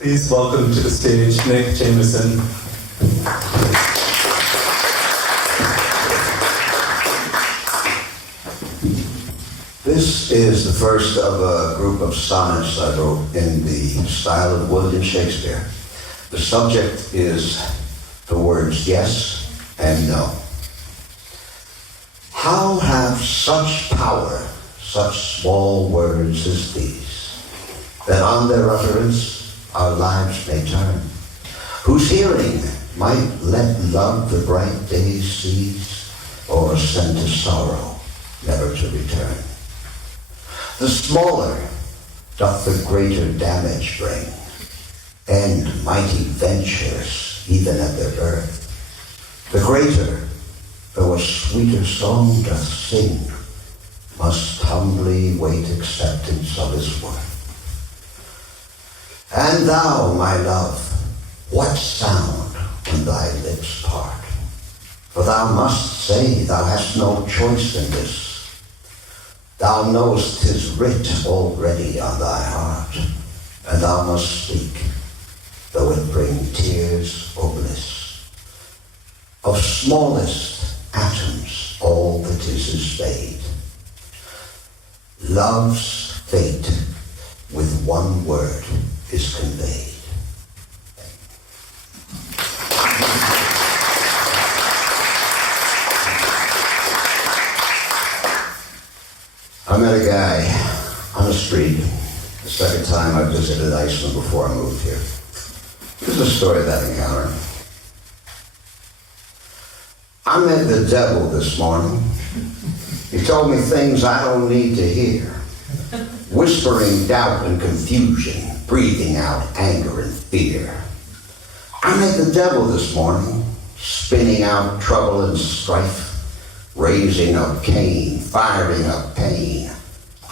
Please welcome to the stage Nick Jameson. This is the first of a group of sonnets I wrote in the style of William Shakespeare. The subject is the words yes and no. How have such power, such small words as these, that on their utterance our lives may turn, whose hearing might let love the bright day seize, or send to sorrow, never to return. The smaller doth the greater damage bring, end mighty ventures even at their birth. The greater, though a sweeter song doth sing, must humbly wait acceptance of his worth. And thou, my love, what sound when thy lips part? For thou must say thou hast no choice in this. Thou know'st 'tis writ already on thy heart, and thou must speak, though it bring tears or bliss. Of smallest atoms all that is made. Love's fate with one word is conveyed. I met a guy on the street the second time I visited Iceland before I moved here. Here's the story of that encounter. I met the devil this morning. He told me things I don't need to hear, whispering doubt and confusion, breathing out anger and fear. I met the devil this morning, spinning out trouble and strife, raising up Cain, firing up pain.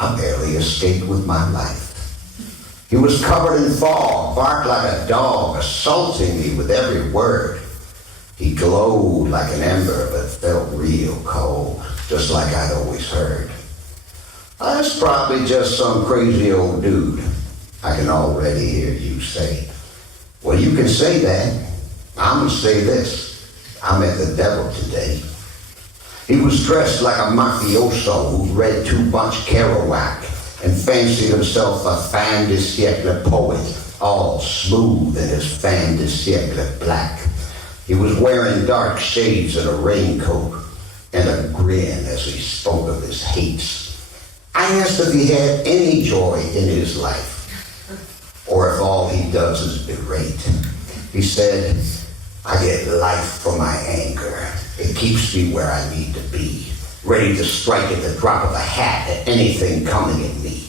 I barely escaped with my life. He was covered in fog, barked like a dog, assaulting me with every word. He glowed like an ember, but felt real cold, just like I'd always heard. That's probably just some crazy old dude. I can already hear you say. Well, you can say that. I'm gonna say this. I met the devil today. He was dressed like a mafioso who read too much Kerouac and fancied himself a fin de siècle poet, all smooth in his fin de siècle black. He was wearing dark shades and a raincoat and a grin as he spoke of his hates. I asked if he had any joy in his life, or if all he does is berate. He said, I get life from my anger. It keeps me where I need to be, ready to strike at the drop of a hat at anything coming at me.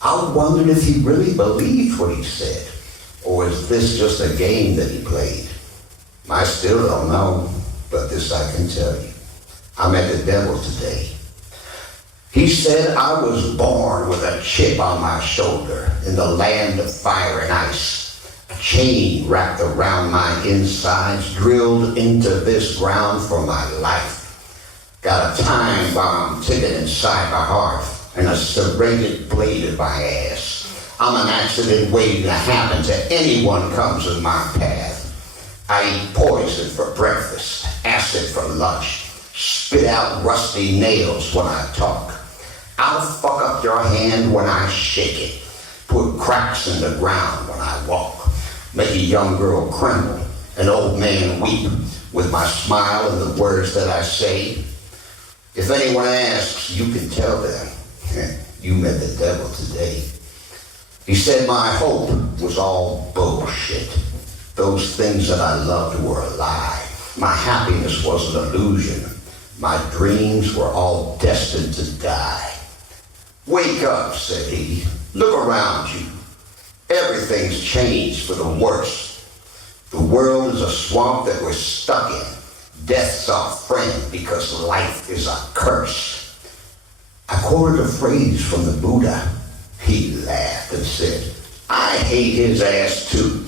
I wondered if he really believed what he said, or is this just a game that he played? I still don't know, but this I can tell you. I met the devil today. He said I was born with a chip on my shoulder in the land of fire and ice. A chain wrapped around my insides, drilled into this ground for my life. Got a time bomb ticking inside my heart and a serrated blade in my ass. I'm an accident waiting to happen to anyone comes in my path. I eat poison for breakfast, acid for lunch, spit out rusty nails when I talk. I'll fuck up your hand when I shake it, put cracks in the ground when I walk, make a young girl tremble, an old man weep with my smile and the words that I say. If anyone asks, you can tell them, you met the devil today. He said my hope was all bullshit. Those things that I loved were a lie. My happiness was an illusion. My dreams were all destined to die. Wake up, said he. Look around you. Everything's changed for the worse. The world is a swamp that we're stuck in. Death's our friend because life is a curse. I quoted a phrase from the Buddha. He laughed and said, I hate his ass too.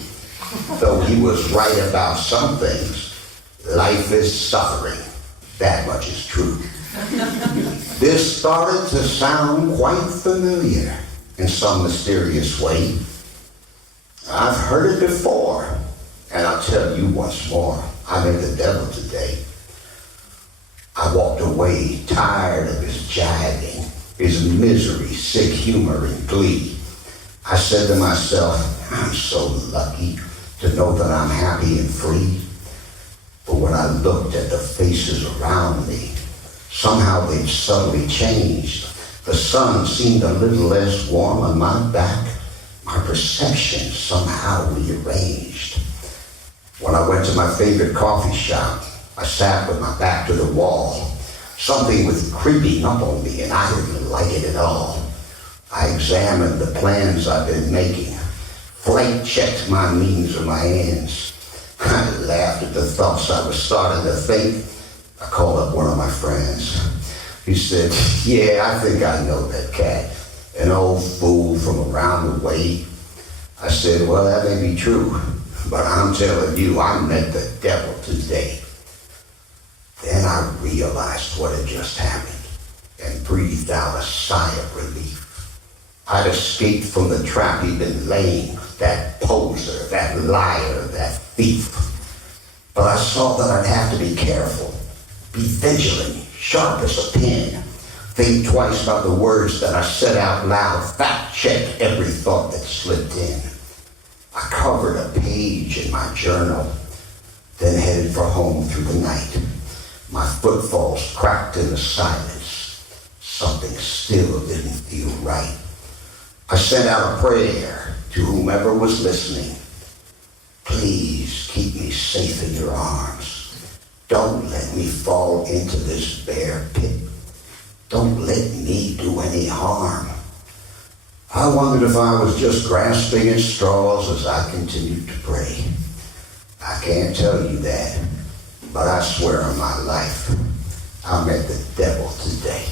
Though he was right about some things, life is suffering. That much is true. This started to sound quite familiar in some mysterious way. I've heard it before, and I'll tell you once more. I met the devil today. I walked away tired of his jibing, his misery, sick humor, and glee. I said to myself, I'm so lucky to know that I'm happy and free. But when I looked at the faces around me, somehow they'd subtly changed. The sun seemed a little less warm on my back. My perception somehow rearranged. When I went to my favorite coffee shop, I sat with my back to the wall. Something was creeping up on me, and I didn't like it at all. I examined the plans I've been making, flight checked my means and my ends. I laughed at the thoughts I was starting to think. I called up one of my friends. He said, yeah, I think I know that cat. An old fool from around the way. I said, well, that may be true, but I'm telling you, I met the devil today. Then I realized what had just happened and breathed out a sigh of relief. I'd escaped from the trap he'd been laying, that poser, that liar, that thief. But I saw that I'd have to be careful, be vigilant, sharp as a pin. Think twice about the words that I said out loud, fact-check every thought that slipped in. I covered a page in my journal, then headed for home through the night. My footfalls cracked in the silence. Something still didn't feel right. I sent out a prayer to whomever was listening. Please keep me safe in your arms. Don't let me fall into this bare pit. Don't let me do any harm. I wondered if I was just grasping at straws as I continued to pray. I can't tell you that, but I swear on my life, I met the devil today.